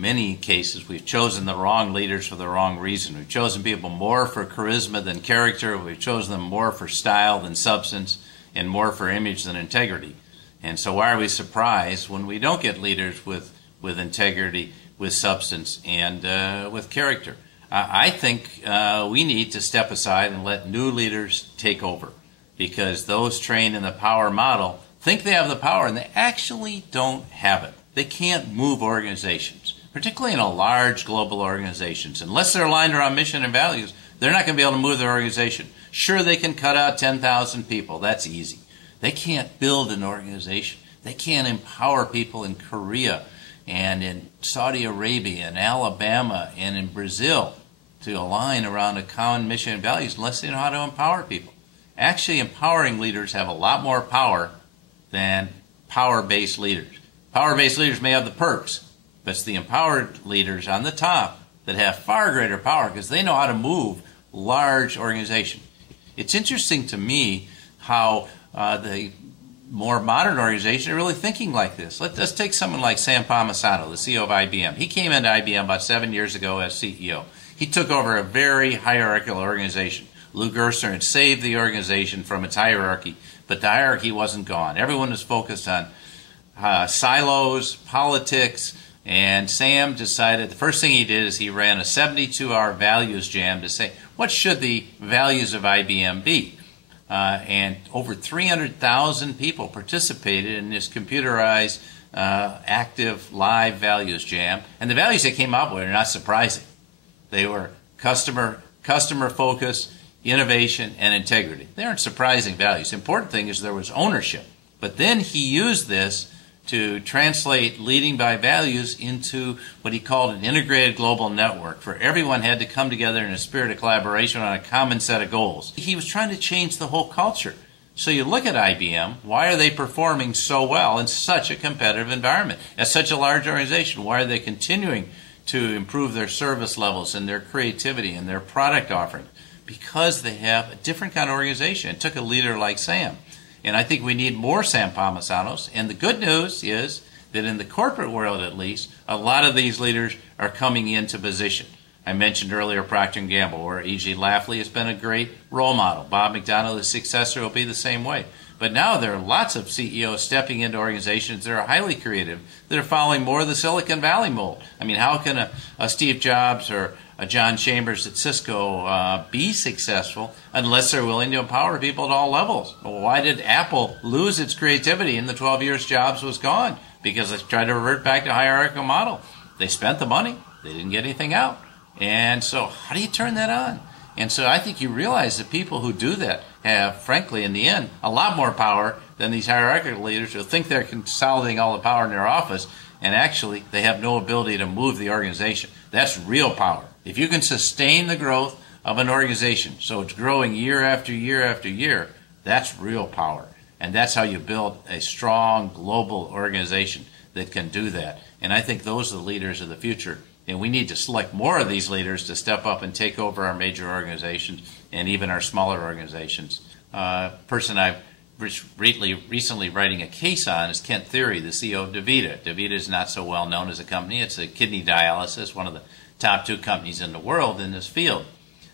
in many cases, we've chosen the wrong leaders for the wrong reason. We've chosen people more for charisma than character. We've chosen them more for style than substance and more for image than integrity. And so why are we surprised when we don't get leaders with integrity, with substance, and with character? I think we need to step aside and let new leaders take over, because those trained in the power model think they have the power, and they actually don't have it. They can't move organizations, particularly in a large global organizations. Unless they're aligned around mission and values, they're not going to be able to move their organization. Sure, they can cut out 10,000 people. That's easy. They can't build an organization. They can't empower people in Korea and in Saudi Arabia and Alabama and in Brazil to align around a common mission and values unless they know how to empower people. Actually, empowering leaders have a lot more power than power-based leaders. Power-based leaders may have the perks, but it's the empowered leaders on the top that have far greater power because they know how to move large organizations. It's interesting to me how the more modern organizations are really thinking like this. Let's take someone like Sam Palmisano, the CEO of IBM. He came into IBM about 7 years ago as CEO. He took over a very hierarchical organization. Lou Gerstner had saved the organization from its hierarchy, but the hierarchy wasn't gone. Everyone was focused on silos, politics, and Sam decided the first thing he did is he ran a 72-hour values jam to say, what should the values of IBM be? And over 300,000 people participated in this computerized, active, live values jam. And the values they came up with are not surprising. They were customer focus, innovation, and integrity. They aren't surprising values. The important thing is there was ownership. But then he used this to translate leading by values into what he called an integrated global network, where everyone had to come together in a spirit of collaboration on a common set of goals. He was trying to change the whole culture. So you look at IBM, why are they performing so well in such a competitive environment? As such a large organization, why are they continuing to improve their service levels and their creativity and their product offering? Because they have a different kind of organization. It took a leader like Sam. And I think we need more Sam Palmisanos. And the good news is that in the corporate world, at least, a lot of these leaders are coming into position. I mentioned earlier Procter & Gamble, where E.G. Lafley has been a great role model. Bob McDonald, his successor, will be the same way. But now there are lots of CEOs stepping into organizations that are highly creative, that are following more of the Silicon Valley mold. I mean, how can a Steve Jobs or a John Chambers at Cisco be successful unless they're willing to empower people at all levels? Well, why did Apple lose its creativity in the 12 years Jobs was gone? Because they tried to revert back to a hierarchical model. They spent the money. They didn't get anything out. And so how do you turn that on? And so I think you realize that people who do that have, frankly, in the end, a lot more power than these hierarchical leaders who think they're consolidating all the power in their office, and actually they have no ability to move the organization. That's real power. If you can sustain the growth of an organization so it's growing year after year after year, that's real power. And that's how you build a strong global organization that can do that. And I think those are the leaders of the future. And we need to select more of these leaders to step up and take over our major organizations and even our smaller organizations. Person I've recently writing a case on is Kent Thiry, the CEO of DaVita. DaVita is not so well known as a company. It's a kidney dialysis, one of the top 2 companies in the world in this field.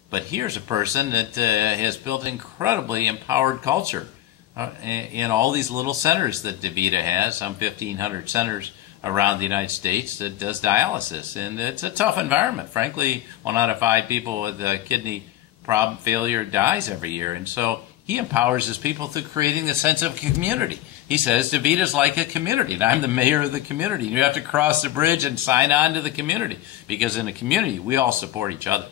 But here's a person that has built an incredibly empowered culture in all these little centers that DaVita has, some 1,500 centers around the United States that does dialysis. And it's a tough environment. Frankly, 1 out of 5 people with kidney problem failure dies every year. And so he empowers his people through creating the sense of community. He says DaVita is like a community, and I'm the mayor of the community. You have to cross the bridge and sign on to the community, because in a community, we all support each other.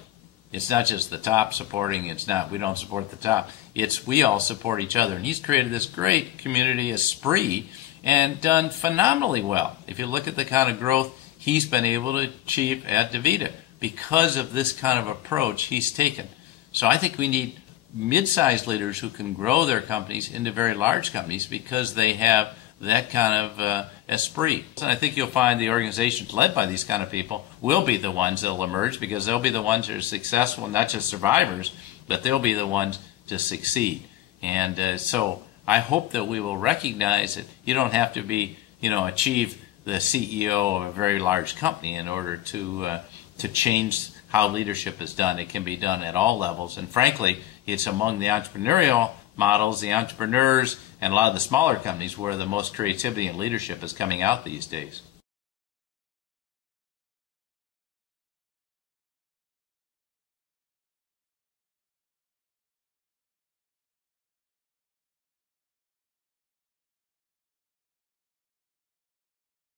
It's not just the top supporting. We don't support the top. It's we all support each other. And he's created this great community esprit and done phenomenally well. If you look at the kind of growth he's been able to achieve at DaVita because of this kind of approach he's taken. So I think we need mid-sized leaders who can grow their companies into very large companies because they have that kind of esprit. And I think you'll find the organizations led by these kind of people will be the ones that will emerge, because they'll be the ones that are successful, not just survivors, but they'll be the ones to succeed. And so I hope that we will recognize that you don't have to be, achieve the CEO of a very large company in order to change how leadership is done. It can be done at all levels, and frankly, it's among the entrepreneurial models, the entrepreneurs, and a lot of the smaller companies where the most creativity and leadership is coming out these days.